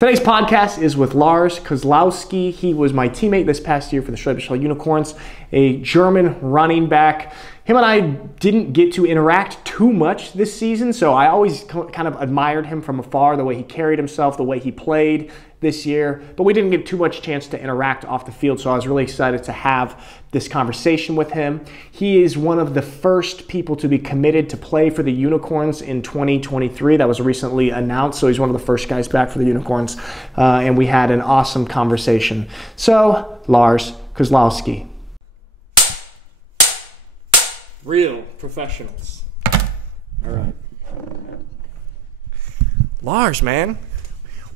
Today's podcast is with Lars Kozlowski. He was my teammate this past year for the Schwäbisch Hall Unicorns, a German running back. Him and I didn't get to interact too much this season, so I always kind of admired him from afar, the way he carried himself, the way he played this year, but we didn't get too much chance to interact off the field, so I was really excited to have this conversation with him. He is one of the first people to be committed to play for the Unicorns in 2023. That was recently announced, so he's one of the first guys back for the Unicorns, and we had an awesome conversation. So, Lars Kozlowski. Real professionals. All right. Lars, man.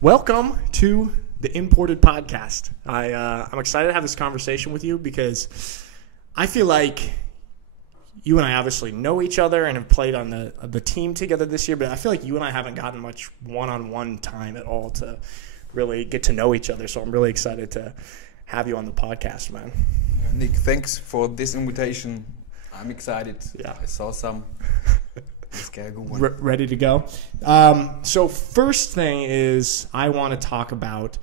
Welcome to the Imported Podcast. I'm excited to have this conversation with you because I feel like you and I obviously know each other and have played on the team together this year, but I feel like you and I haven't gotten much one-on-one time at all to really get to know each other, so I'm really excited to have you on the podcast, man. Nick, thanks for this invitation. I'm excited. Yeah. I saw some. Let's get a good one. Ready to go? So first thing is I want to talk about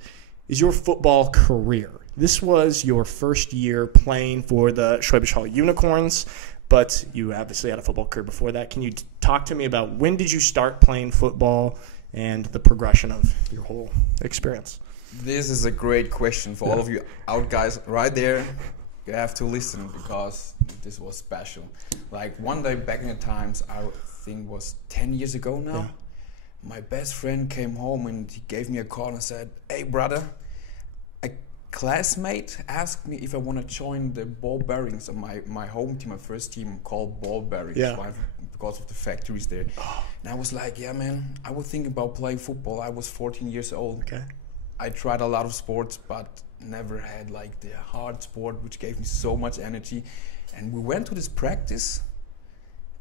is your football career. This was your first year playing for the Schwäbisch Hall Unicorns, but you obviously had a football career before that. Can you talk to me about when did you start playing football and the progression of your whole experience? This is a great question for all of you out guys right there. You have to listen because this was special. Like one day back in the times, I think was 10 years ago now, my best friend came home and he gave me a call and said, "Hey brother, a classmate asked me if I want to join the ball bearings of my home team, my first team called ball bearings, because of the factories there." And I was like, yeah man, I was thinking about playing football. I was 14 years old. Okay. I tried a lot of sports, but never had like the hard sport which gave me so much energy. And we went to this practice,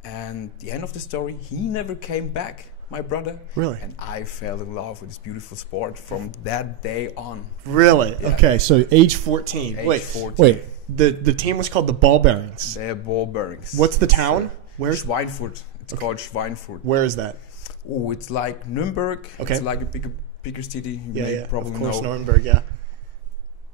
and the end of the story, he never came back, my brother. Really? And I fell in love with this beautiful sport from that day on. Really? Yeah. Okay, so age 14. Age 14. Wait. The team was called the Ball Bearings. They're ball bearings. What's the town? Where's Schweinfurt. It's called Schweinfurt. Where is that? Oh, it's like Nürnberg. Okay. It's like a bigger city. You may probably of course, know. Nuremberg, yeah.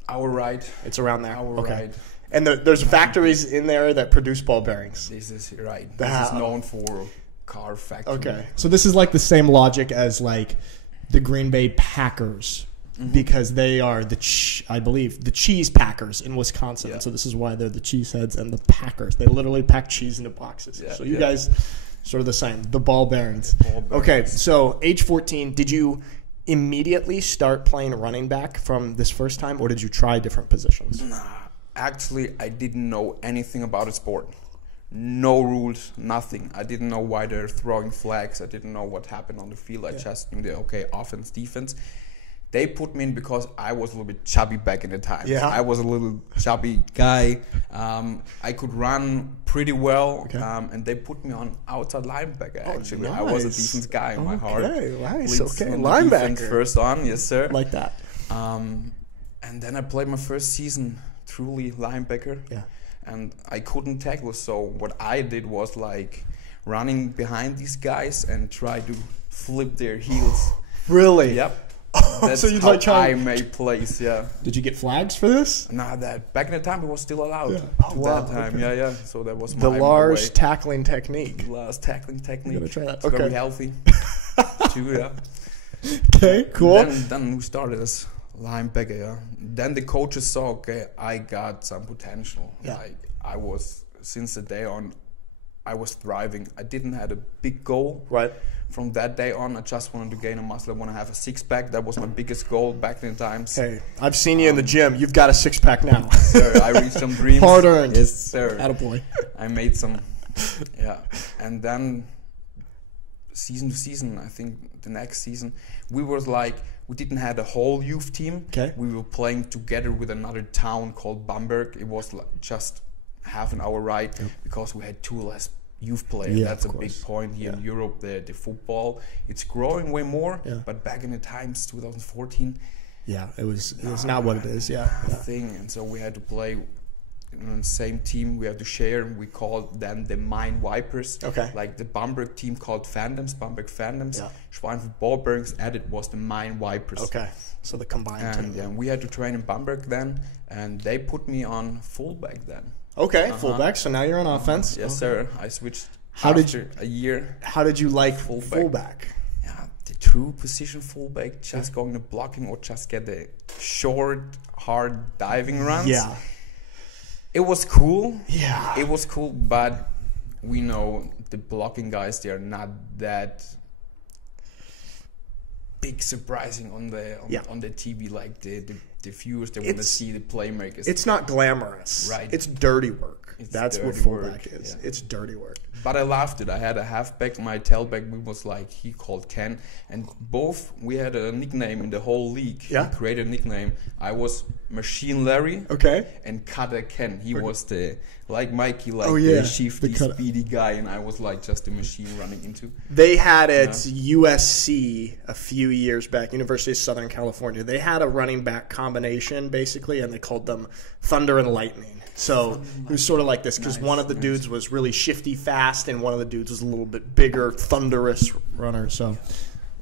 Our ride. It's around there. Our ride. And there's factories in there that produce ball bearings. This is right. This is known for car factory. Okay. So this is like the same logic as like the Green Bay Packers, because they are I believe the cheese packers in Wisconsin. Yeah. So this is why they're the cheeseheads and the Packers. They literally pack cheese into boxes. Yeah, so you guys sort of the same. The ball bearings. Ball bearings. Okay. So age 14, did you immediately start playing running back from this first time, or did you try different positions? Nah, actually, I didn't know anything about a sport. No rules, nothing. I didn't know why they're throwing flags. I didn't know what happened on the field. I just knew offense, defense. They put me in because I was a little bit chubby back in the time. Yeah. I was a little chubby guy. I could run pretty well, and they put me on outside linebacker. Actually, nice. I was a defense guy in my heart. Okay, nice. Leads Okay, on the linebacker. defense first on, yes sir. Like that. And then I played my first season truly linebacker. Yeah. And I couldn't tackle, so what I did was like running behind these guys and try to flip their heels. Really? Yep. That's So you'd how like try. I made plays, yeah. Did you get flags for this? Nah, that back in the time it was still allowed. Yeah. To that time, yeah. So that was The my Lars way. tackling technique. Lars tackling technique. You gotta try that. It's Okay. very healthy. Too, yeah. Okay, cool. Then we started as linebacker, yeah. Then the coaches saw, okay, I got some potential. Yeah. Like I was, since the day on, I was thriving. I didn't have a big goal. Right. From that day on, I just wanted to gain a muscle. I want to have a six-pack. That was my biggest goal back in the times. Hey, I've seen you in the gym. You've got a six-pack now. Sir, I reached some dreams. Hard-earned. Yes, sir. Attaboy. I made some, yeah. And then season to season, I think the next season, we didn't have a whole youth team. Okay. We were playing together with another town called Bamberg. It was just half an hour ride because we had two less youth players. Yeah, that's of a big course. point here in Europe. The football, it's growing way more, but back in the times, 2014, Yeah, it was not what it is. Yeah. thing. And so we had to play same team. We have to share. We call them the Main Vipers. Okay. Like the Bamberg team called Phantoms, Bamberg Phantoms. Yeah. Schweinfurt Ballbergs added was the Main Vipers. Okay. So the combined team. And we had to train in Bamberg then, and they put me on fullback then. Okay, fullback. So now you're on offense. Yes, sir. I switched a year. How did you like fullback? Yeah, the true position fullback, just going to blocking or just get the short, hard diving runs. Yeah. It was cool. Yeah. It was cool, but we know the blocking guys, they are not that big surprising on the TV, like the viewers, they want to see the playmakers. It's not glamorous. Right. It's dirty work. That's what fullback is. Yeah. It's dirty work. But I loved it. I had a halfback, my tailback, we was like, he called Ken, and both, we had a nickname in the whole league. Yeah. We created a nickname. I was Machine Larry. Okay. And Cutter Ken. He was the, like Mikey, like the shifty, speedy guy, and I was like just a machine running into. They had at USC a few years back, University of Southern California, they had a running back combination, basically, and they called them Thunder and Lightning. So it was sort of like this, because one of the dudes was really shifty fast, and one of the dudes was a little bit bigger, thunderous runner. So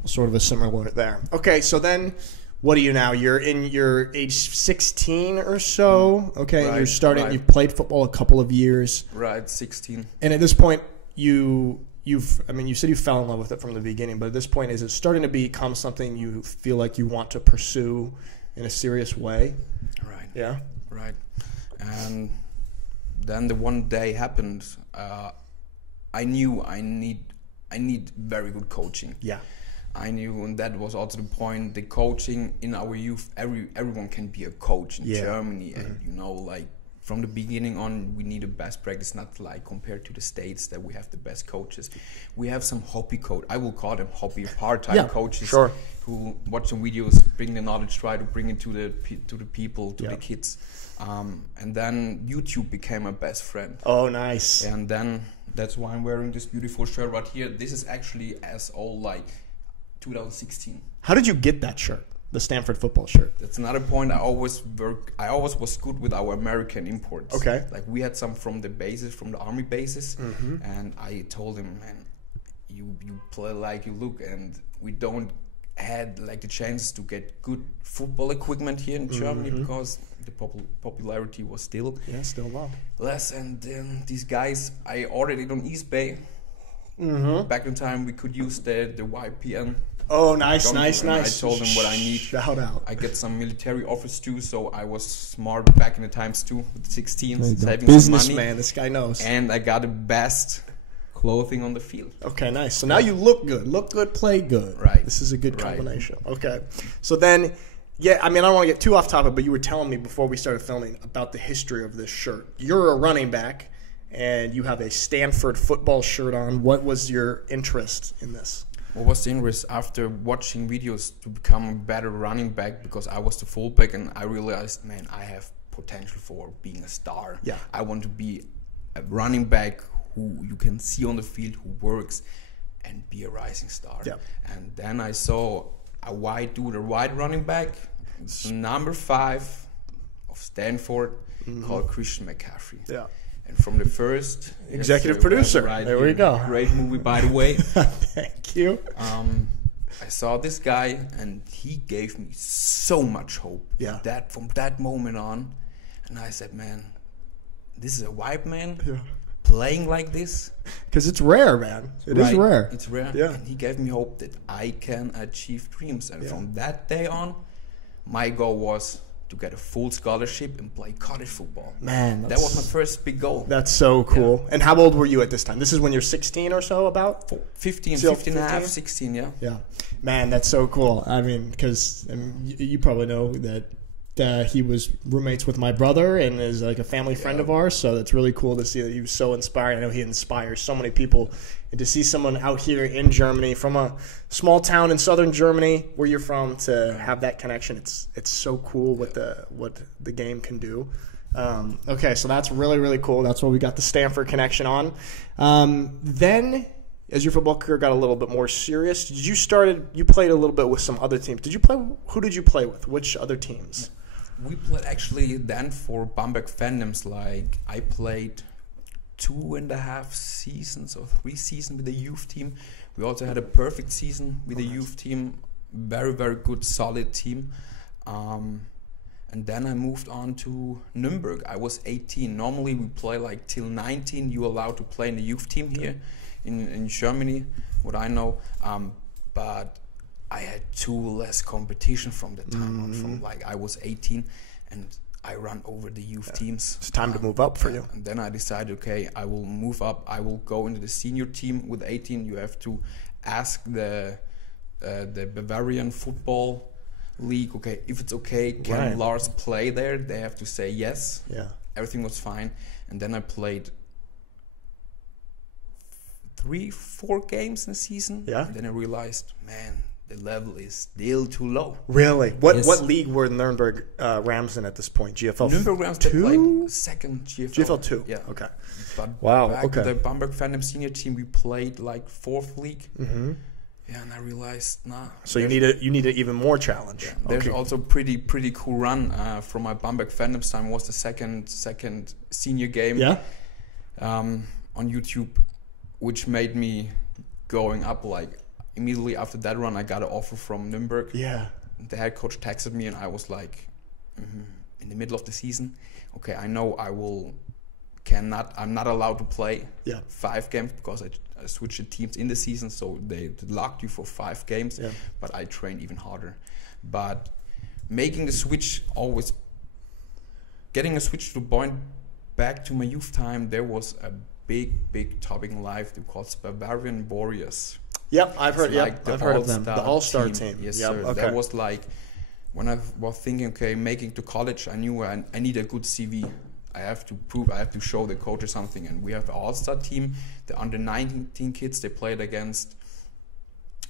sort of a similar there. Okay, so then what are you now? You're in your age 16 or so. Okay, and you're starting. You've played football a couple of years. Right, 16. And at this point, you said you fell in love with it from the beginning, but at this point, is it starting to become something you feel like you want to pursue in a serious way? Right. Yeah. Right. And then the one day happened. I knew I need very good coaching. Yeah. I knew, and that was also the point. The coaching in our youth, everyone can be a coach in Germany, and like from the beginning on, we need a best practice. Not like compared to the States that we have the best coaches. We have some hobby coach. I will call them hobby part-time coaches who watch some videos, bring the knowledge, try to bring it to the people, to the kids. And then YouTube became my best friend. Oh, nice. And then that's why I'm wearing this beautiful shirt right here. This is actually as old like 2016. How did you get that shirt, the Stanford football shirt? That's another point. I always was good with our American imports. Okay. Like we had some from the bases, from the army bases, and I told him, man, you play like you look, and we don't had like the chance to get good football equipment here in Germany because the popularity was still low. Less. And then these guys, I ordered it on eBay. Back in time, we could use the YPN. Oh, nice. I told them what I need. Shout out. I get some military offers too, so I was smart back in the times too, with 16, saving business some money. Man, this guy knows. And I got the best clothing on the field. Okay, nice. So now you look good, play good. Right. This is a good combination. Okay. So then, I don't want to get too off topic, but you were telling me before we started filming about the history of this shirt. You're a running back, and you have a Stanford football shirt on. What was your interest in this? What was the interest? After watching videos to become a better running back, because I was the fullback, and I realized, man, I have potential for being a star. Yeah. I want to be a running back who you can see on the field, who works, and be a rising star. Yeah. And then I saw a wide running back, number 5 of Stanford, called Christian McCaffrey. Yeah. And from the first executive producer, there we go. Great movie, by the way. Thank you. I saw this guy, and he gave me so much hope. Yeah. That from that moment on, and I said, man, this is a white man playing like this. Because it's rare, man. It is rare. It's rare. Yeah. And he gave me hope that I can achieve dreams. And from that day on, my goal was to get a full scholarship and play college football. Man, that was my first big goal. That's so cool. Yeah. And how old were you at this time? This is when you're 16 or so, about? 15 and a half, 16, yeah. Yeah. Man, that's so cool. I mean, because you probably know that he was roommates with my brother and is like a family friend of ours, so that's really cool to see that he was so inspired. I know he inspires so many people, and to see someone out here in Germany from a small town in southern Germany where you're from to have that connection, it's so cool what the game can do. Okay, so that's really, really cool. That's why we got the Stanford connection on. Then, as your football career got a little bit more serious, you played a little bit with some other teams. Who did you play with? Which other teams? We played actually then for Bamberg Fandoms. Like I played 2.5 seasons or 3 seasons with the youth team. We also had a perfect season with the youth team. Very, very good, solid team. And then I moved on to Nürnberg. I was 18. Normally we play like till 19. You're allowed to play in the youth team here in Germany, what I know. But I had too less competition from the time on. From like I was 18 and I run over the youth teams. It's time to move up for you. And then I decided, okay, I will move up. I will go into the senior team with 18. You have to ask the Bavarian football league, okay, if it's okay, can Lars play there? They have to say yes. Yeah. Everything was fine. And then I played 3-4 games in a season. Yeah. And then I realized, man, the level is still too low. Really? What league were Nuremberg Rams in at this point? GFL Nuremberg Rams, they played second GFL. GFL 2? Yeah. Okay. But wow, back okay. the Bamberg Fandom senior team, we played like 4th league. Mm-hmm. Yeah, and I realized, nah. So you need an even more challenge. Yeah, there's also pretty cool run from my Bamberg Fandoms time. Was the second senior game on YouTube, which made me going up. Like immediately after that run, I got an offer from Nürnberg. Yeah. The head coach texted me, and I was like, in the middle of the season, okay, I know I'm not allowed to play 5 games because I switched the teams in the season, so they locked you for 5 games. Yeah. But I trained even harder. But making the switch, getting a switch to point back to my youth time, there was a big topic in life. They called Bavarian Warriors. Yep, I've heard. Like I've heard of them. The All-Star team. Yes, sir. Okay. That was like when I was thinking, okay, making to college, I knew I need a good CV. I have to show the coach or something. And we have the All-Star team, the under 19 kids. They played against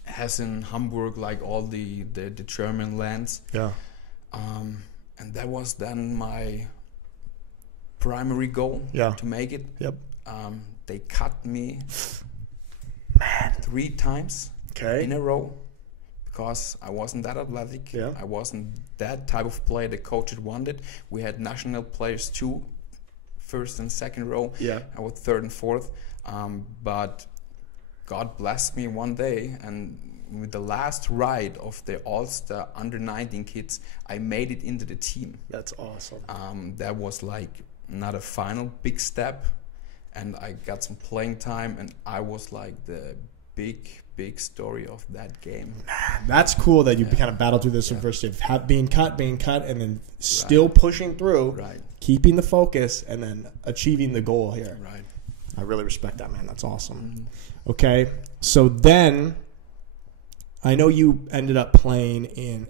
Hessen, Hamburg, like all the German lands. Yeah. And that was then my primary goal to make it. Yep. They cut me 3 times in a row because I wasn't that athletic. Yeah. I wasn't that type of player the coach had wanted. We had national players too, 1st and 2nd row. Yeah. I was 3rd and 4th. But God blessed me one day, and with the last ride of the All-Star under 19 kids, I made it into the team. That's awesome. That was like not a final big step, and I got some playing time, and I was like the big story of that game. Man, that's cool that you kind of battled through this adversity of being cut, and then still pushing through, keeping the focus, and then achieving the goal here. Right. I really respect that, man. That's awesome. Mm-hmm. Okay, so then I know you ended up playing in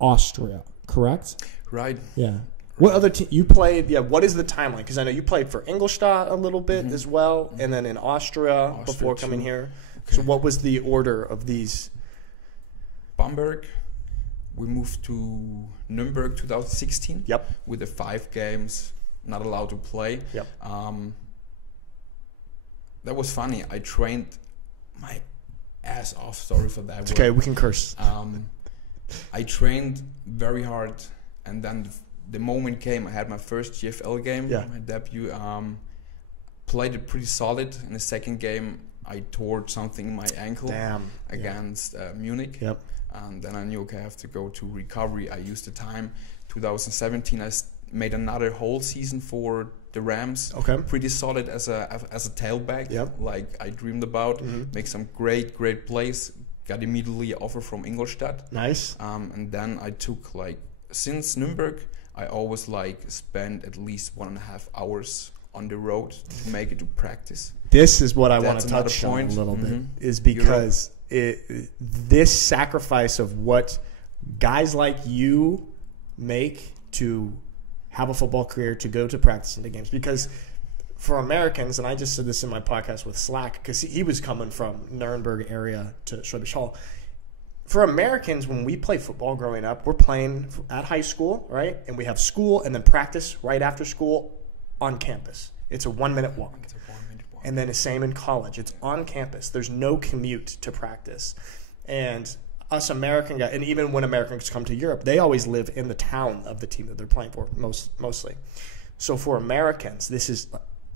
Austria, correct? Right. Yeah. What other team you played? Yeah. What is the timeline? Because I know you played for Ingolstadt a little bit as well, and then in Austria before coming here. Okay. So what was the order of these? Bamberg. We moved to Nürnberg 2016. Yep. With the 5 games, not allowed to play. Yep. That was funny. I trained my ass off. Sorry for that. It's okay. We can curse. I trained very hard, and then the moment came. I had my first GFL game, my debut. Played it pretty solid. In the 2nd game, I tore something in my ankle against Munich. Yep. And then I knew, okay, I have to go to recovery. I used the time. 2017, I made another whole season for the Rams. Okay. Pretty solid as a tailback. Yep. Like I dreamed about. Make some great plays. Got immediately an offer from Ingolstadt. Nice. And then I took since Nürnberg, I always spend at least 1.5 hours on the road to make it to practice. This is what I want to touch on a little bit, is because this sacrifice of what guys like you make to have a football career, to go to practice into games. Because for Americans, and I just said this in my podcast with Slack, because he was coming from Nuremberg area to Schwäbisch Hall. For Americans, when we play football growing up, we're playing at high school, right? And we have school and then practice right after school on campus. It's a 1-minute walk. And then the same in college. It's on campus. There's no commute to practice. And us American guys, and even when Americans come to Europe, they always live in the town of the team that they're playing for, mostly. So for Americans, this is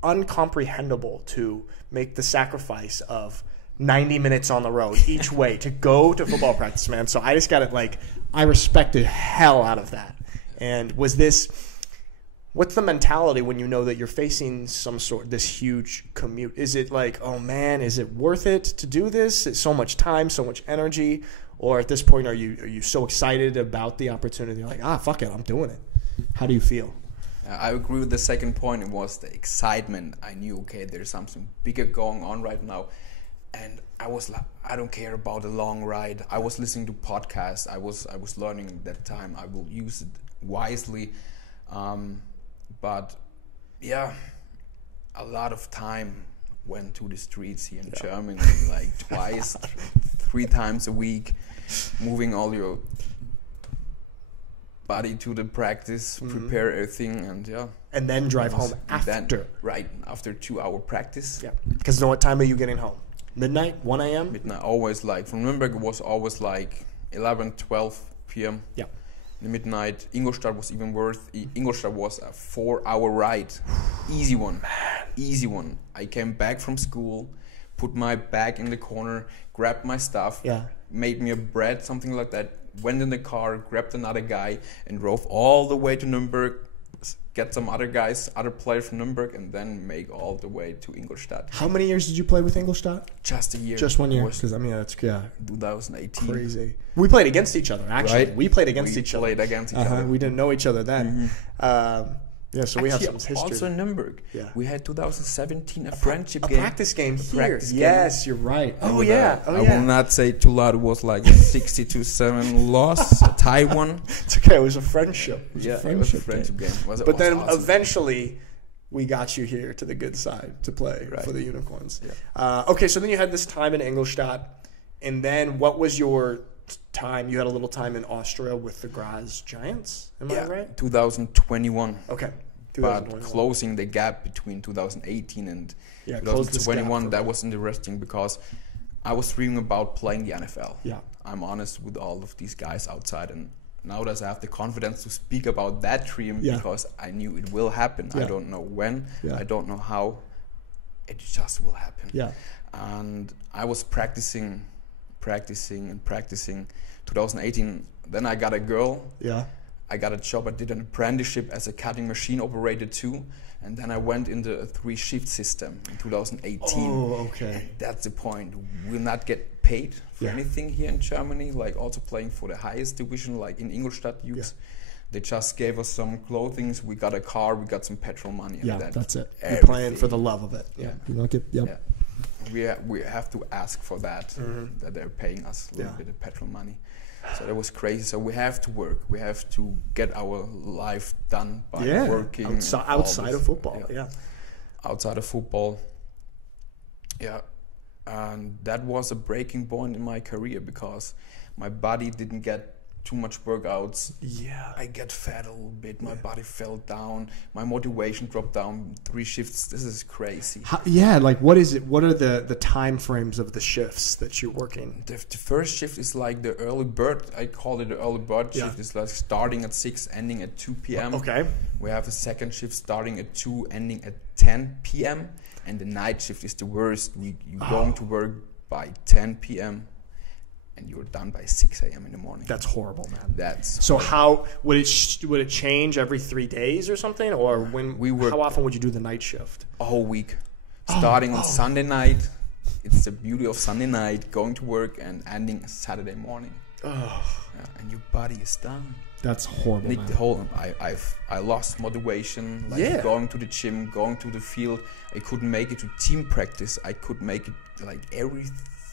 uncomprehendable to make the sacrifice of 90 minutes on the road each way to go to football practice, man. So I just got it, like, I respected hell out of that. And what's the mentality when you know that you're facing this huge commute? Is it like, oh man, is it worth it to do this? It's so much time, so much energy. Or at this point, are you so excited about the opportunity? You're like, fuck it, I'm doing it. How do you feel? I agree with the second point. It was the excitement. I knew, okay, there's something bigger going on right now. And I was like, I don't care about a long ride. I was listening to podcasts. I was learning at that time. I will use it wisely. But yeah, a lot of time went to the streets here in Germany, like twice, 3 times a week, moving all your body to the practice, prepare everything, and then drive home after. After 2-hour practice. Yeah, because what time are you getting home? Midnight, 1 a.m. Midnight, always like from Nuremberg it was always like 11, 12 p.m. Yeah. Midnight. Ingolstadt was even worse. Ingolstadt was a 4-hour ride. Easy one. Easy one. I came back from school, put my bag in the corner, grabbed my stuff, made me a bread, something like that, went in the car, grabbed another guy, and drove all the way to Nuremberg, get some other guys, other players from Nuremberg, and then make all the way to Ingolstadt. How many years did you play with Ingolstadt? Just a year. Just 1 year? Because, I mean, that's, 2018. Crazy. We played against each other, actually. Right? We played against each other. We didn't know each other then. So actually, we have some history. Also in Nuremberg. Yeah. We had 200017 a friendship game. A practice game here. Yes, you're right. I will not say too loud. It was like 60-7 loss, a tie one. It's okay. It was a friendship. It was a friendship game. But then eventually, we got you here to the good side to play for the Unicorns. Yeah. Okay, so then you had this time in Ingolstadt, and then what was your time? You had a little time in Austria with the Graz Giants. Am I right? 2021. Okay. But closing the gap between 2018 and 2021, that was interesting because I was dreaming about playing the NFL. Yeah. I'm honest with all of these guys outside, and now that I have the confidence to speak about that dream because I knew it will happen. I don't know when. I don't know how. It just will happen. Yeah. And I was practicing 2018. Then I got a girl. Yeah. I got a job. I did an apprenticeship as a cutting machine operator too. And then I went into a 3-shift system in 2018. Oh, okay. And that's the point. We'll not get paid for anything here in Germany, like also playing for the highest division, like in Ingolstadt Youth. They just gave us some clothing. We got a car. We got some petrol money. And that's it. You're playing for the love of it. Yeah. You like it? Yep. Yeah. We have to ask for that, that they're paying us a little bit of petrol money. So that was crazy. So we have to work. We have to get our life done by working. Outside of football. Outside of football. Yeah. And that was a breaking point in my career because my body didn't get too much workouts. Yeah. I get fat a little bit. My body fell down. My motivation dropped down. 3 shifts. This is crazy. What is it? What are the time frames of the shifts that you're working? The first shift is like the early bird. I call it the early bird shift. It's like starting at 6, ending at 2 p.m. Okay. We have a second shift starting at 2, ending at 10 p.m. And the night shift is the worst. You're going to work by 10 p.m. and you're done by 6 a.m. in the morning. That's horrible, man. So how would it change every 3 days or something, or how often would you do the night shift? A whole week, starting on Sunday night. It's the beauty of Sunday night, going to work and ending Saturday morning. And your body is done. That's horrible. I lost motivation. Going to the gym, going to the field. I couldn't make it to team practice. I could make it like every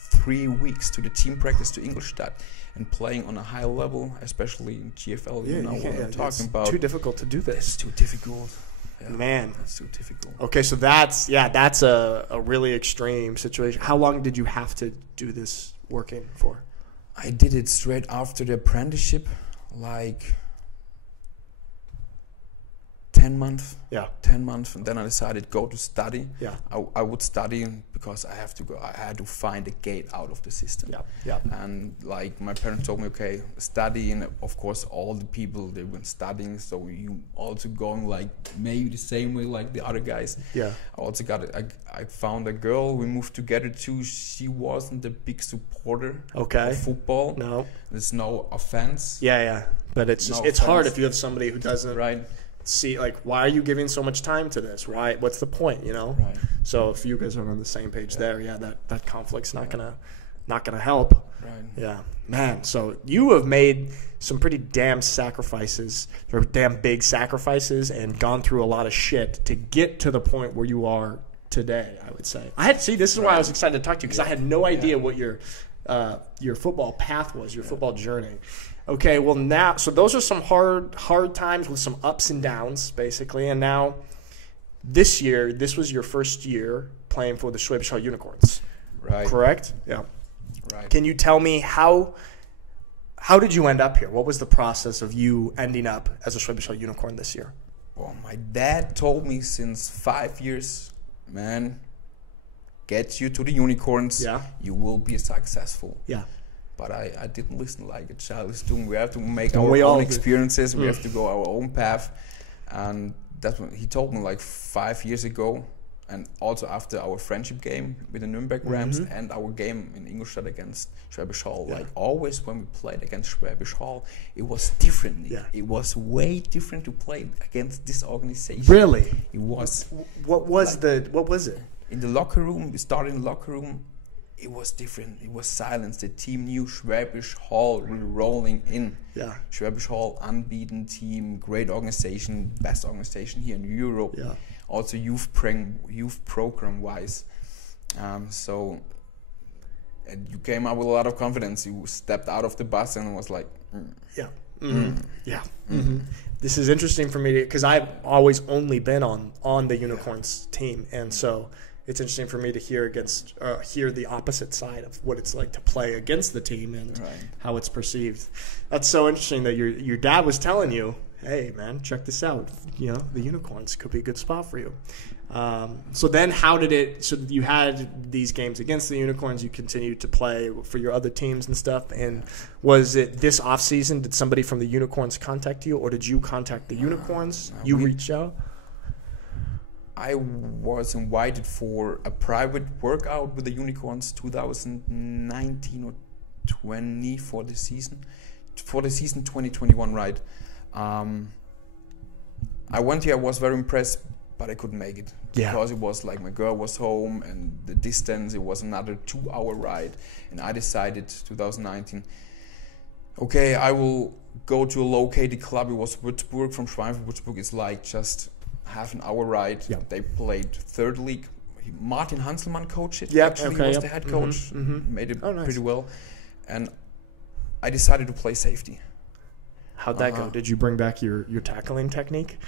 3 weeks to the team practice to Ingolstadt and playing on a high level, especially in GFL. You know what I'm talking about. It's too difficult to do this. It's too difficult. Yeah, man, it's too difficult. Okay, so that's a really extreme situation. How long did you have to do this working for? I did it straight after the apprenticeship, like 10 months. Yeah. 10 months, and then I decided go to study. Yeah. I would study because I have to go. I had to find a gate out of the system. Yeah. Yeah. And like my parents told me, okay, study, and of course all the people they were studying, so you also going like maybe the same way like the other guys. Yeah. I also got it. I found a girl. We moved together too. She wasn't a big supporter of football. No. There's no offense. Yeah, yeah. But it's just it's hard if you have somebody who doesn't see, like, why are you giving so much time to this? Why? What's the point? You know. Right. So if you guys are on the same page there, that conflict's not gonna help. Right. Yeah, man. So you have made some pretty damn sacrifices, or damn big sacrifices, and gone through a lot of shit to get to the point where you are today. I would say. This is why I was excited to talk to you, because I had no idea what your football path was, your football journey. Okay, well now, so those are some hard times with some ups and downs, basically. And now, this was your first year playing for the Schwäbisch Hall Unicorns. Right. Correct? Yeah. Right. Can you tell me how did you end up here? What was the process of you ending up as a Schwäbisch Hall Unicorn this year? Well, my dad told me since 5 years, man, get you to the Unicorns. Yeah. You will be successful. Yeah. But I didn't listen like a child is doing. We have to make our own experiences. We have to go our own path. And that's what he told me like 5 years ago. And also after our friendship game with the Nürnberg Rams and our game in Ingolstadt against Schwäbisch Hall. Yeah. Like always when we played against Schwäbisch Hall, it was different. Yeah. It was way different to play against this organization. Really? It was. What was it? In the locker room, we started in the locker room. It was different. It was silence. The team knew Schwäbisch Hall really rolling in. Yeah. Schwäbisch Hall, unbeaten team, great organization, best organization here in Europe. Yeah. Also youth program wise. So and you came up with a lot of confidence. You stepped out of the bus and was like, yeah. Mm-hmm. Yeah. Mm-hmm. This is interesting for me because I've always only been on the Unicorns team, and so it's interesting for me to hear the opposite side of what it's like to play against the team and how it's perceived. That's so interesting that your dad was telling you, hey man, check this out. You know, the Unicorns could be a good spot for you. So then so you had these games against the Unicorns, you continued to play for your other teams and stuff, and was it this off season, did somebody from the Unicorns contact you, or did you contact the Unicorns? You reached out? I was invited for a private workout with the Unicorns 2019 or 20 for the season 2021, right? I went here, I was very impressed, but I couldn't make it because it was like my girl was home and the distance, it was another 2-hour ride, and I decided 2019, okay, I will go to a located club. It was Würzburg, from Schweinfurt. Würzburg is like just half an hour ride. They played third league. Martin Hanselmann coached it. Actually, he was the head coach. Made it pretty well. And I decided to play safety. How'd that go? Did you bring back your tackling technique?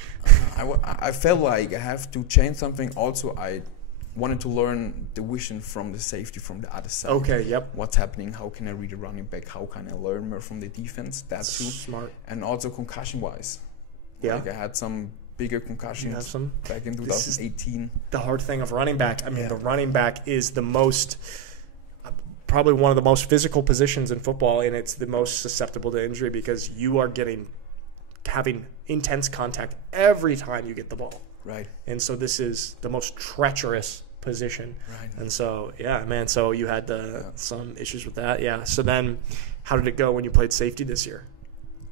I felt like I have to change something. Also, I wanted to learn the vision from the safety from the other side. Okay, yep. What's happening? How can I read a running back? How can I learn more from the defense? That's too smart. And also concussion-wise. Yeah. Like I had some bigger concussions back in 2018. The hard thing of running back. I mean, the running back is the most, probably one of the most physical positions in football, and it's the most susceptible to injury because you are having intense contact every time you get the ball. Right. And so this is the most treacherous position. Right. And so, yeah, man, so you had some issues with that. Yeah. So then how did it go when you played safety this year?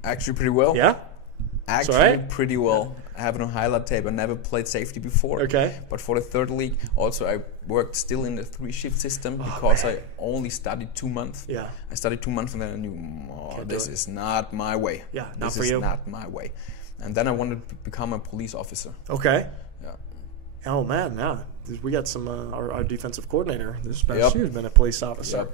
Actually pretty well. Yeah? Actually, pretty well. I have it on highlight tape. I never played safety before. Okay. But for the third league, also I worked still in the 3-shift system because I only studied 2 months. Yeah. I studied 2 months and then I knew, this is not my way. Yeah, not for you. This is not my way. And then I wanted to become a police officer. Okay. Yeah. Oh man, yeah. We got some our defensive coordinator this past year has been a police officer. Yep.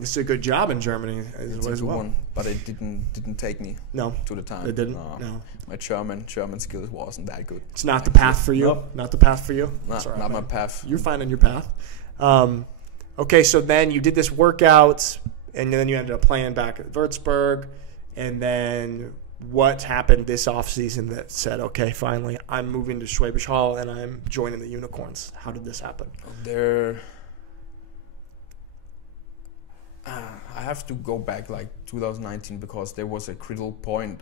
This is a good job in Germany as well. One, but it didn't take me to the time. It didn't? No. My German skills wasn't that good. It's not the path for you? Nope. Not the path for you? Not my path. You're finding your path. Okay, so then you did this workout, and then you ended up playing back at Würzburg, and then what happened this offseason that said, okay, finally, I'm moving to Schwäbisch Hall and I'm joining the Unicorns? How did this happen? I have to go back like 2019 because there was a critical point.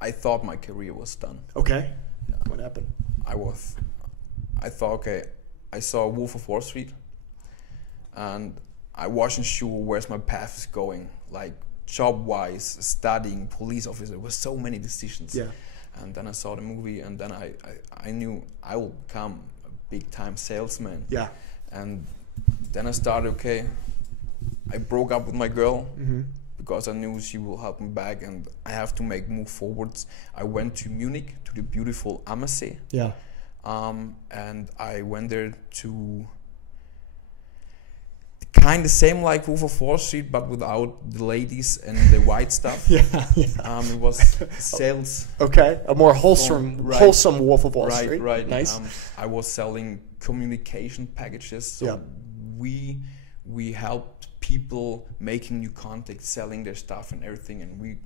I thought my career was done. Okay. Yeah. What happened? I thought, okay, I saw Wolf of Wall Street and I wasn't sure where's my path is going. Like job-wise, studying, police officer, there were so many decisions. Yeah. And then I saw the movie and then I knew I will become a big-time salesman. Yeah. And then I started, okay, I broke up with my girl because I knew she will help me back and I have to move forwards. I went to Munich, to the beautiful Ammersee. Yeah. And I went there to kind of same like Wolf of Wall Street, but without the ladies and the white stuff. Yeah. It was sales. Okay, a more wholesome Wolf of Wall Street. Right. Nice. I was selling communication packages. So we helped people making new contacts, selling their stuff and everything, and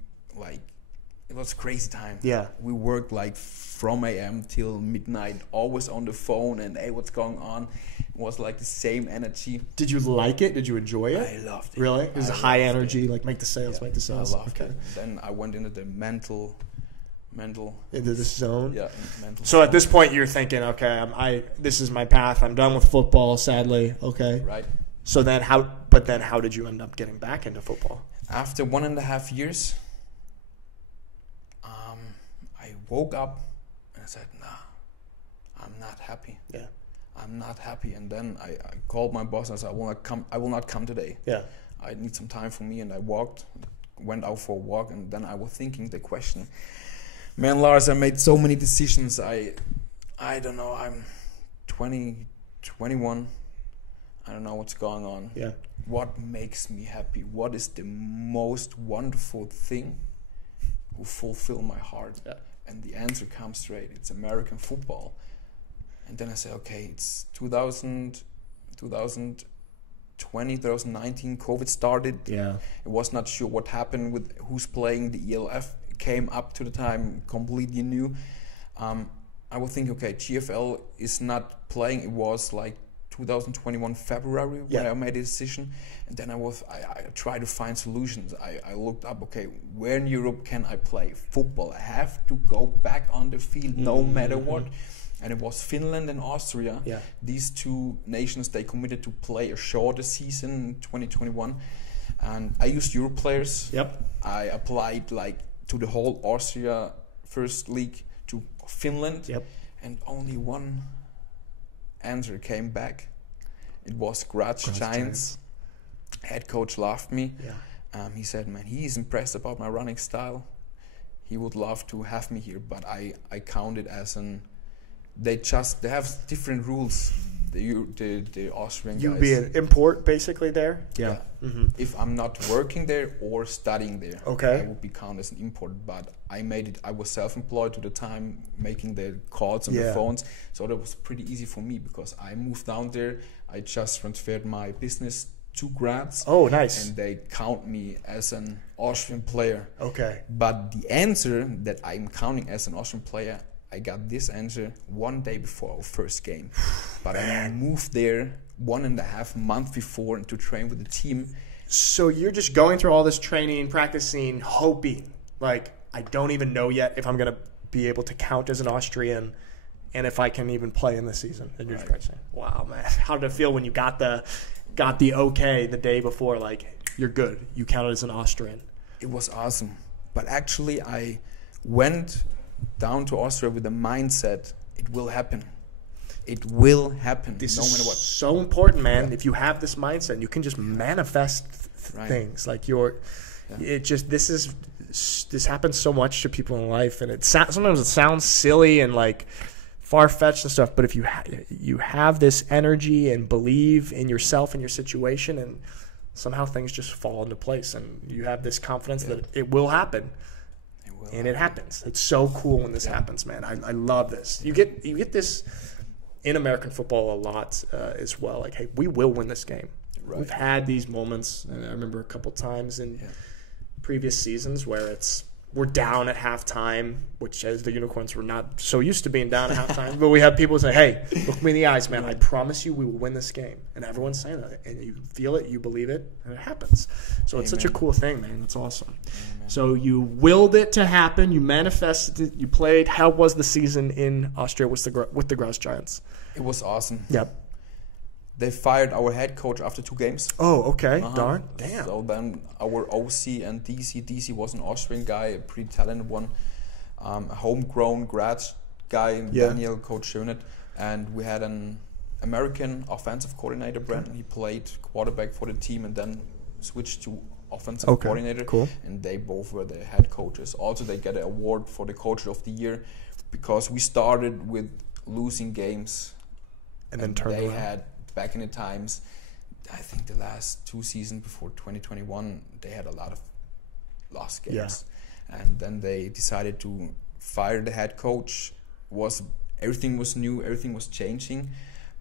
it was crazy time. Yeah. We worked like from AM till midnight, always on the phone and hey, what's going on? It was like the same energy. Did you like it? Did you enjoy it? I loved it. Really? It was high energy, like make the sales. I loved it. Then I went into the mental into the zone. Yeah, mental. So at this point, you're thinking, okay, this is my path. I'm done with football, sadly. Okay. Right. So then how did you end up getting back into football? After 1.5 years, I woke up and I said, nah, I'm not happy. Yeah. I'm not happy. And then I called my boss and I said, I will not come today. Yeah. I need some time for me. And I went out for a walk. And then I was thinking the question, man, Lars, I made so many decisions. I don't know, I'm 20, 21. I don't know what's going on. Yeah. What makes me happy? What is the most wonderful thing who fulfill my heart? Yeah. And the answer comes straight. It's American football. And then I say, okay, it's 2020, 2019, COVID started. Yeah. I was not sure what happened with who's playing. The ELF came up to the time completely new. I would think, okay, GFL is not playing. It was like 2021 February when I made a decision, and then I tried to find solutions. I looked up, okay, where in Europe can I play football? I have to go back on the field no matter what. And it was Finland and Austria. Yeah. These two nations, they committed to play a shorter season in 2021. And I used Euro players. Yep. I applied like to the whole Austria first league, to Finland. Yep. And only one answer came back. It was Graz Giants. Head coach loved me. Yeah. He said, man, he is impressed about my running style. He would love to have me here, but I count it as they have different rules. The Austrian guys. You'd be an import basically there? Yeah. If I'm not working there or studying there, okay, I would be counted as an import. But I was self-employed at the time, making the calls on the phones. So that was pretty easy for me because I moved down there. I just transferred my business to Graz. Oh, nice. And they count me as an Austrian player. Okay. But the answer that I'm counting as an Austrian player, I got this answer one day before our first game. But I moved there 1.5 months before to train with the team. So you're just going through all this training, practicing, hoping, like, I don't even know yet if I'm going to be able to count as an Austrian and if I can even play in this season. And you're practicing. Wow, man. How did it feel when you got the okay the day before, like, you're good, you counted as an Austrian? It was awesome. But actually, I went down to Austria with the mindset, it will happen. It will happen, this no matter what. So important, man. If you have this mindset, you can just manifest things. Like this happens so much to people in life, and sometimes it sounds silly and like far-fetched and stuff. But if you have this energy and believe in yourself and your situation, and somehow things just fall into place, and you have this confidence that it will happen. And it happens. It's so cool when this happens, man. I love this. You get this in American football a lot as well. Like, hey, we will win this game. We've had these moments, and I remember a couple times in previous seasons where we're down at halftime, which as the Unicorns were not so used to being down at halftime. But we have people say, hey, look me in the eyes, man. I promise you we will win this game. And everyone's saying that. And you feel it, you believe it, and it happens. So it's such a cool thing, man. That's awesome. Amen. So you willed it to happen. You manifested it. You played. How was the season in Austria with the Grouse Giants? It was awesome. Yep. They fired our head coach after 2 games. Oh, okay. Darn. Damn. So then our OC and DC was an Austrian guy, a pretty talented one, a homegrown Graz guy, Daniel, Coach Schönet. And we had an American offensive coordinator, Brandon. He played quarterback for the team and then switched to offensive coordinator. Cool. And they both were the head coaches. Also, they get an award for the coach of the year because we started with losing games. And then turned around. Had back in the times, I think the last 2 seasons before 2021, they had a lot of lost games. Yeah. And then they decided to fire the head coach. Everything was new, everything was changing.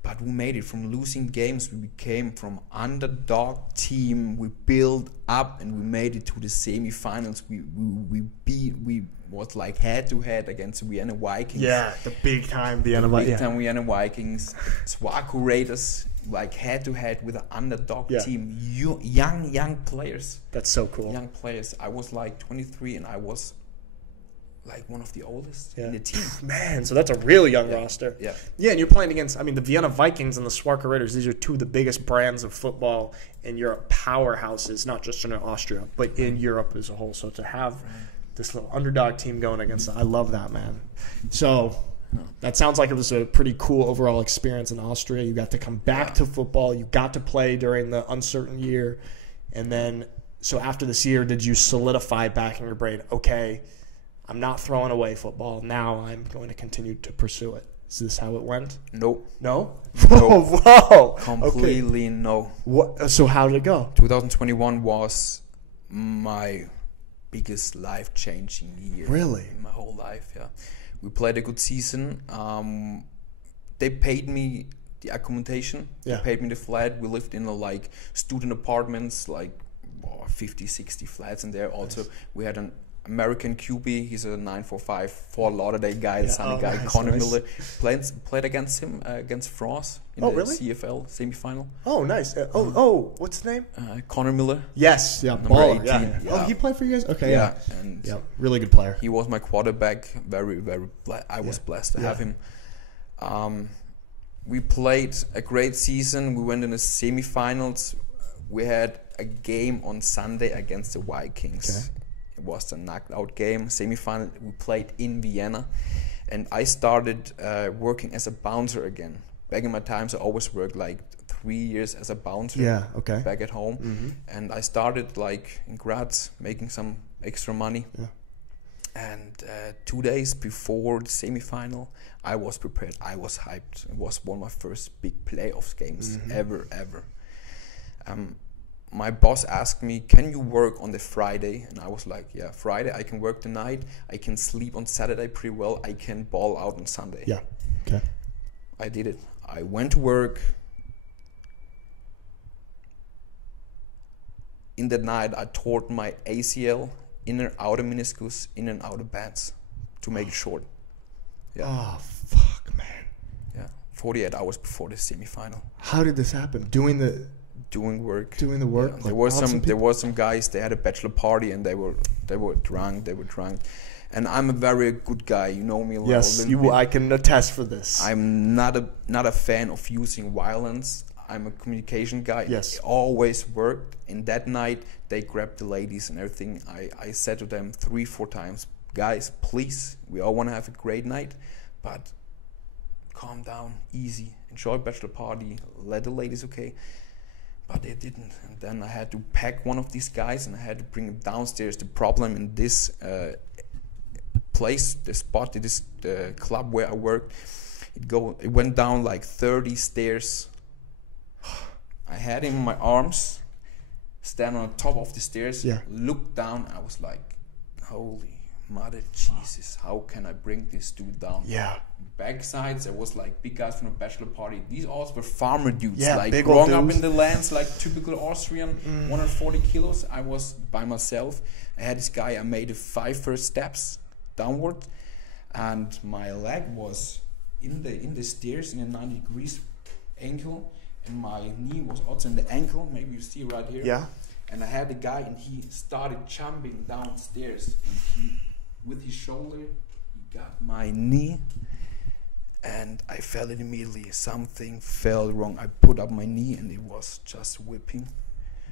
But we made it from losing games. We became from underdog team. We built up and we made it to the semifinals. We was like head to head against Vienna Vikings. Yeah, the big time Vienna Vikings. Swaco Raiders, like head to head with an underdog team. Young players. That's so cool. Young players. I was like 23 and I was like one of the oldest in the team. Man, so that's a really young roster. Yeah. Yeah, and you're playing against, the Vienna Vikings and the Swarka Raiders. These are 2 of the biggest brands of football in Europe, powerhouses, not just in Austria, but in Europe as a whole. So to have this little underdog team going against I love that, man. So that sounds like it was a pretty cool overall experience in Austria. You got to come back to football. You got to play during the uncertain year. And then, so after this year, did you solidify back in your brain, okay, I'm not throwing away football. Now I'm going to continue to pursue it. Is this how it went? Nope. No? Nope. Whoa. Completely no. What? So how did it go? 2021 was my biggest life-changing year. Really? In my whole life, yeah. We played a good season. They paid me the accommodation. They paid me the flat. We lived in like student apartments, like 50, 60 flats in there. Also, we had an American QB, he's a 9.45 Fort Lauderdale guy, the sunny guy, Connor Miller. Played against him, against France in the CFL semifinal. Oh, nice. What's his name? Connor Miller. Yes, number 18. Yeah. Oh, he played for you guys? Okay, yeah. And really good player. He was my quarterback. Very, very. I was blessed to have him. We played a great season. We went in the semifinals. We had a game on Sunday against the Vikings. Okay. It was a knockout game, semi-final. We played in Vienna, and I started working as a bouncer again. Back in my times, I always worked like 3 years as a bouncer. Yeah, okay. Back at home, and I started like in Graz, making some extra money. Yeah. And 2 days before the semi-final, I was prepared. I was hyped. It was one of my first big playoffs games ever. My boss asked me, can you work on the Friday? And I was like, yeah, Friday, I can work the night. I can sleep on Saturday pretty well. I can ball out on Sunday. Yeah, okay. I did it. I went to work. In the night, I tore my ACL, inner outer meniscus, in and outer bands, to make it short. Yeah. Oh, fuck, man. Yeah, 48 hours before the semifinal. How did this happen? Doing the work. Yeah. There were some guys. They had a bachelor party and they were drunk. And I'm a very good guy. You know me. Yes, I can attest for this. I'm not a fan of using violence. I'm a communication guy. Yes, it always worked. And that night they grabbed the ladies and everything. I said to them 3-4 times, guys, please, we all want to have a great night, but calm down, easy, enjoy bachelor party, let the ladies okay. But they didn't, and then I had to pack one of these guys and I had to bring him downstairs. The problem in this place, the spot, the club where I worked, it went down like 30 stairs. I had him in my arms, stand on top of the stairs, looked down. I was like, holy Mother Jesus, how can I bring this dude down? Yeah. Backsides, it was like big guys from a bachelor party. These all were farmer dudes, Yeah, like big growing old up dudes. in the lands, like typical Austrian, 140 kilos. I was by myself. I had this guy, I made 5 first steps downward, and my leg was in the stairs in a 90 degrees angle, and my knee was also in the ankle, maybe you see right here. Yeah. And I had a guy, and he started jumping downstairs, and he, with his shoulder, he got my knee, and I felt it immediately. Something felt wrong. I put up my knee, and it was just whipping.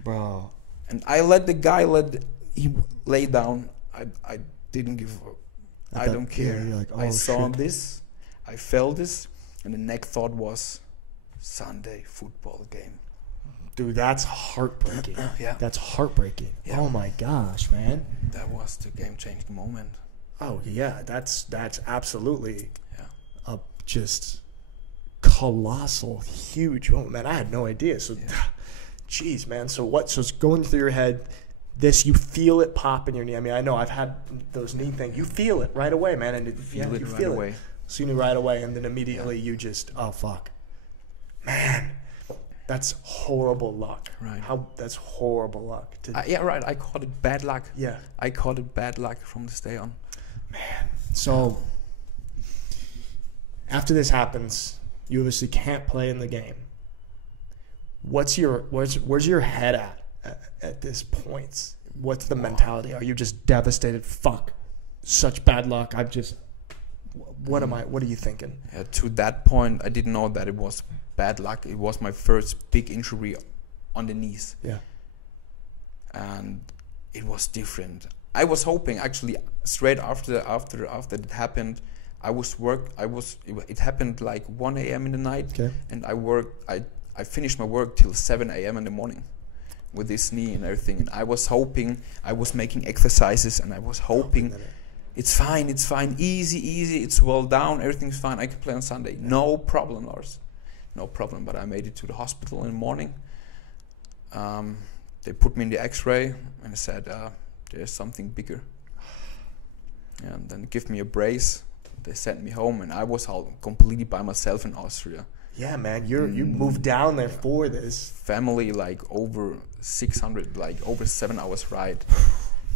Bro. And I let the guy he lay down. I didn't give up. I don't care. Yeah, you're like, I oh, saw shit. this, I felt this, and the next thought was Sunday football game. Dude, that's heartbreaking. Yeah. That's heartbreaking. Yeah. Oh my gosh, man. That was the game-changing moment. Oh yeah, that's absolutely Yeah. a just colossal, huge moment. Man, I had no idea. So, geez, man. So it's going through your head? This, you feel it pop in your knee. I mean, I know I've had those knee things. You feel it right away, man, and you feel it. Away. So you knew right away, and then immediately you just, oh fuck, man. That's horrible luck. Right. That's horrible luck. Yeah, right. I called it bad luck. Yeah. I called it bad luck from this day on. Man. So after this happens, you obviously can't play in the game. Where's your head at this point? What's the mentality? Are you just devastated? Fuck. Such bad luck. What are you thinking? To that point, I didn't know that it was bad luck. It was my first big injury on the knees. Yeah. And it was different. I was hoping, actually, straight after it happened, it happened like 1 a.m. in the night. Okay. And I finished my work till 7 a.m. in the morning with this knee and everything. And I was hoping, I was making exercises, and I was hoping, it's fine, easy, it's well down, everything's fine, I can play on Sunday. No problem, Lars. No problem. But I made it to the hospital in the morning. They put me in the x-ray, and they said, there's something bigger. And then give me a brace. They sent me home, and I was all completely by myself in Austria. Yeah, man, you moved down there for this. Family, like over 600, like over 7 hours ride,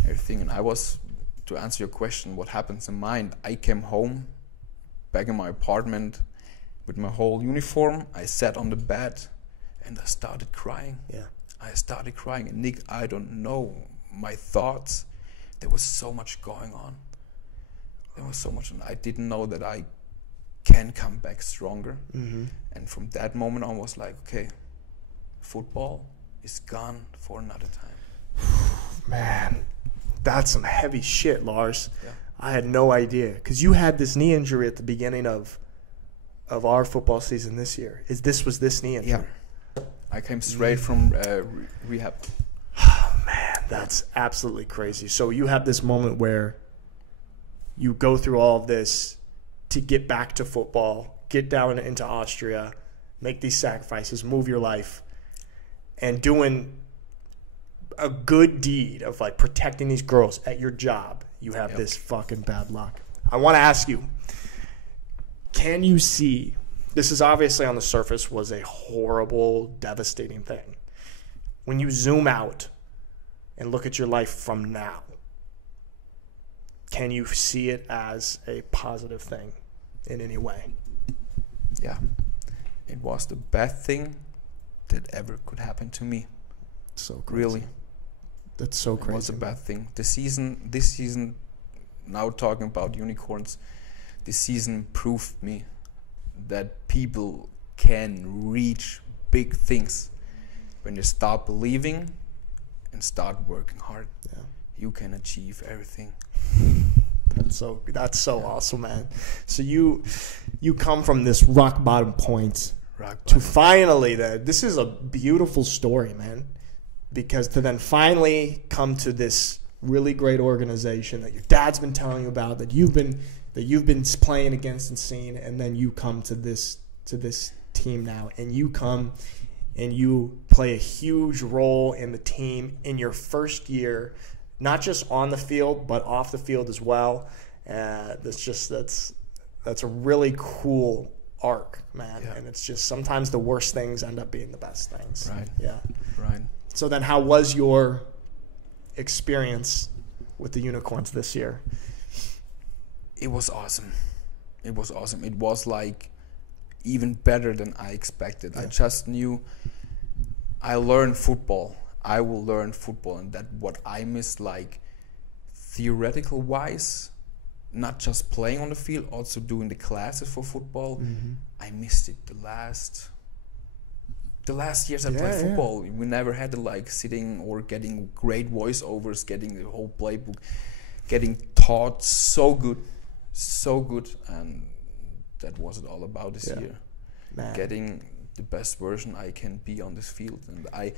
everything. And I was, to answer your question, what happens in mind, I came home, back in my apartment, with my whole uniform. I sat on the bed, and I started crying. Yeah. I started crying, and Nick, I don't know, my thoughts, there was so much going on. There was so much, and I didn't know that I can come back stronger. Mm-hmm. And from that moment on, was like, okay, football is gone for another time. Man, that's some heavy shit, Lars. Yeah. I had no idea, because you had this knee injury at the beginning of our football season this year. This was this knee injury? Yeah. I came straight from rehab. Man, that's absolutely crazy. So you have this moment where you go through all of this to get back to football, get down into Austria, make these sacrifices, move your life, and doing a good deed of like protecting these girls at your job. You have this fucking bad luck. I want to ask you, can you see, this is obviously on the surface was a horrible, devastating thing. When you zoom out and look at your life from now, can you see it as a positive thing in any way? Yeah. It was the best thing that ever could happen to me. So crazy. Really. That's so crazy. It was a bad thing. This season, now talking about unicorns, this season proved me that people can reach big things when you start believing and start working hard. Yeah. You can achieve everything. That's so awesome, man. So you come from this rock bottom point to finally this is a beautiful story, man. Because to then finally come to this really great organization that your dad's been telling you about, that you've been playing against and seeing, and then you come to this team now, and you come and you play a huge role in the team in your first year. not just on the field, but off the field as well. That's a really cool arc, man. Yeah. And it's just sometimes the worst things end up being the best things. Right. Yeah. Right. So then how was your experience with the Unicorns this year? It was awesome. It was awesome. It was like even better than I expected. Yeah. I just knew I learned football. I will learn football, and that what I missed, like theoretical wise, not just playing on the field, also doing the classes for football. Mm-hmm. I missed it the last years I played football. We never had to like sitting or getting great voiceovers, getting the whole playbook, getting taught so good, and that was it all about this year. Man. Getting the best version I can be on this field, and I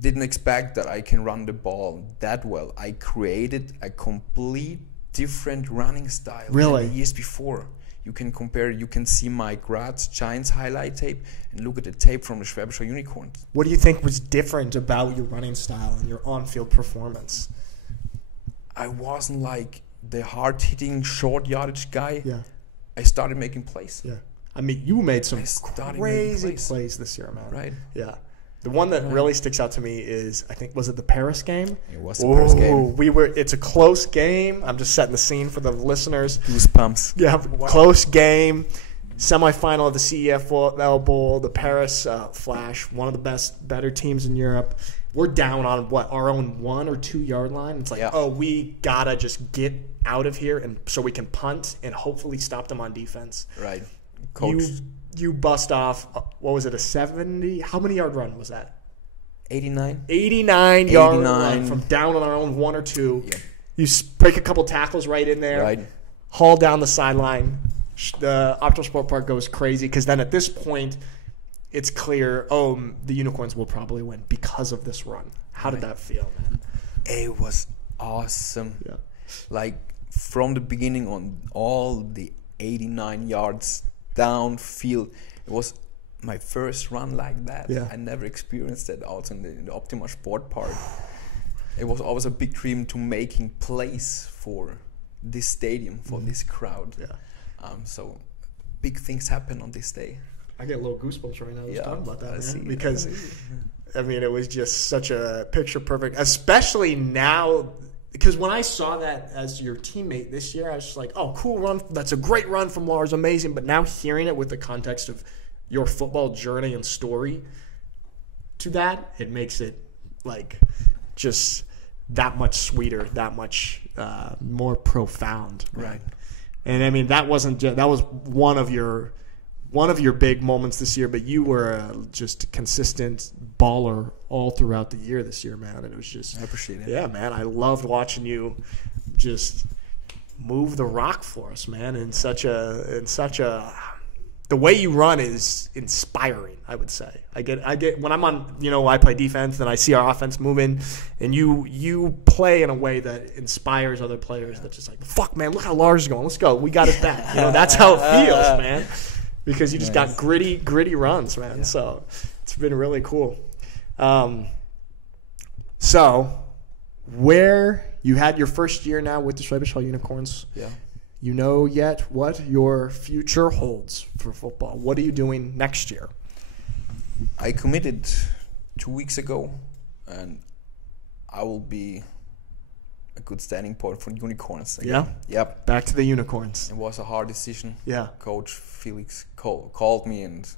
didn't expect that I can run the ball that well. I created a complete different running style than the years before. You can compare, you can see my Graz Giants highlight tape and look at the tape from the Schwäbisch Hall Unicorns. What do you think was different about your running style and your on-field performance? I wasn't like the hard-hitting, short yardage guy. Yeah. I started making plays. Yeah. I mean, you made some making crazy plays this year, man. Right. Yeah. The one that really sticks out to me is, I think, was it the Paris game? It was the Paris game. It's a close game. I'm just setting the scene for the listeners. Goosebumps. Yeah, close game. Semifinal of the CEFL Bowl. The Paris Flash, one of the better teams in Europe. We're down on our own 1 or 2 yard line. It's like, we gotta just get out of here, and so we can punt and hopefully stop them on defense. Right. Coach. You bust off, what was it, a 70? How many yard run was that? 89. 89 yard run from down on our own 1 or 2. Yep. You break a couple tackles right in there. Right. Haul down the sideline. The Optimal Sport Park goes crazy because then at this point, it's clear, the Unicorns will probably win because of this run. How did that feel, man? It was awesome. Yeah. Like, from the beginning on, all the 89 yards downfield, it was my first run like that. Yeah. I never experienced that out in the Optimal Sport Park. It was always a big dream to making plays for this stadium, for this crowd. Yeah. So big things happen on this day. I get little goosebumps right now just talking about that, man. See, because, I mean, it was just such a picture perfect, especially now. Because when I saw that as your teammate this year, I was just like, oh, cool run. That's a great run from Lars, amazing. But now hearing it with the context of your football journey and story to that, it makes it, like, just that much sweeter, that much more profound. Right. And, I mean, that was one of your big moments this year, but you were just a consistent baller all throughout the year this year, man. And it was just, I appreciate it. Yeah, man. I loved watching you just move the rock for us, man. The way you run is inspiring, I would say. I get when I'm on, I play defense and I see our offense moving, and you play in a way that inspires other players. That's just like, fuck, man, look how Lars is going. Let's go. We got his back. That's how it feels, man. Because you just got gritty runs, man. Yeah. So it's been really cool. So where you had your first year now with the Schwäbisch Hall Unicorns, you know yet what your future holds for football? What are you doing next year? I committed 2 weeks ago, and I will be a good standing point for Unicorns again. Yeah? Yep. Back to the Unicorns. It was a hard decision. Yeah. Coach Felix called me, and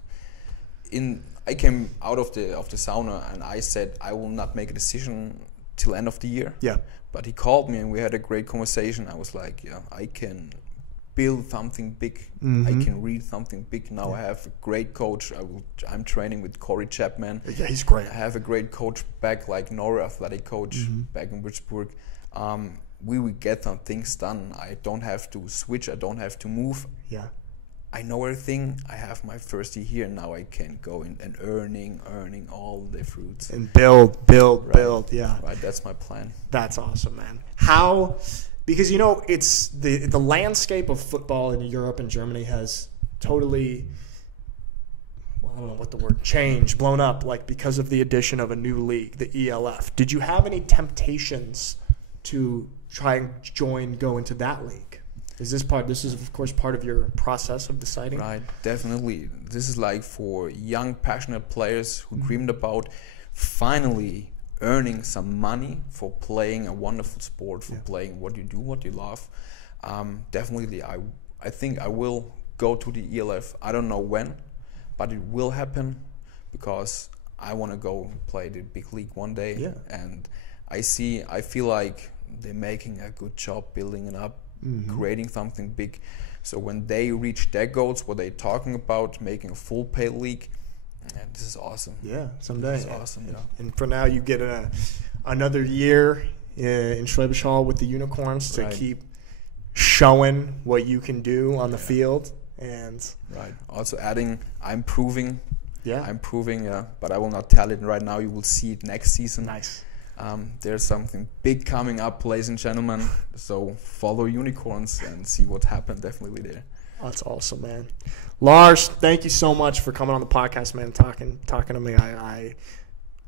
I came out of the sauna, and I said I will not make a decision till end of the year. Yeah. But he called me, and we had a great conversation. I was like, I can build something big. Mm-hmm. I can read something big. Now I have a great coach. I'm training with Corey Chapman. Yeah, he's great. I have a great coach back, like Nora, athletic coach back in Würzburg. We will get some things done. I don't have to switch. I don't have to move. Yeah. I know everything. I have my first year here, and now I can go in and earning all the fruits. And build. Yeah. Right, that's my plan. That's awesome, man. Because, it's the landscape of football in Europe and Germany has totally, I don't know what the word, changed, blown up, like because of the addition of a new league, the ELF. Did you have any temptations to try and go into that league? This is of course part of your process of deciding? Right, definitely. This is like for young, passionate players who dreamed about finally earning some money for playing a wonderful sport, for playing what you do, what you love. Definitely, I think I will go to the ELF. I don't know when, but it will happen because I want to go play the big league one day. Yeah. And I feel like they're making a good job building it up, creating something big. So when they reach their goals, what they're talking about, making a full pay league, this is awesome. Yeah, someday. This is awesome, yeah. And for now, you get another year in Schwäbisch Hall with the Unicorns to keep showing what you can do on the field. And also adding, I'm proving, Yeah. But I will not tell it right now. You will see it next season. Nice. There's something big coming up, ladies and gentlemen. So follow Unicorns and see what happened definitely there. That's awesome, man. Lars, thank you so much for coming on the podcast, man, talking to me. I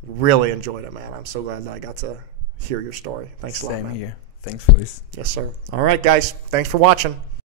really enjoyed it, man. I'm so glad that I got to hear your story. Thanks a lot, man. Same here. Thanks for this. Yes, sir. All right, guys. Thanks for watching.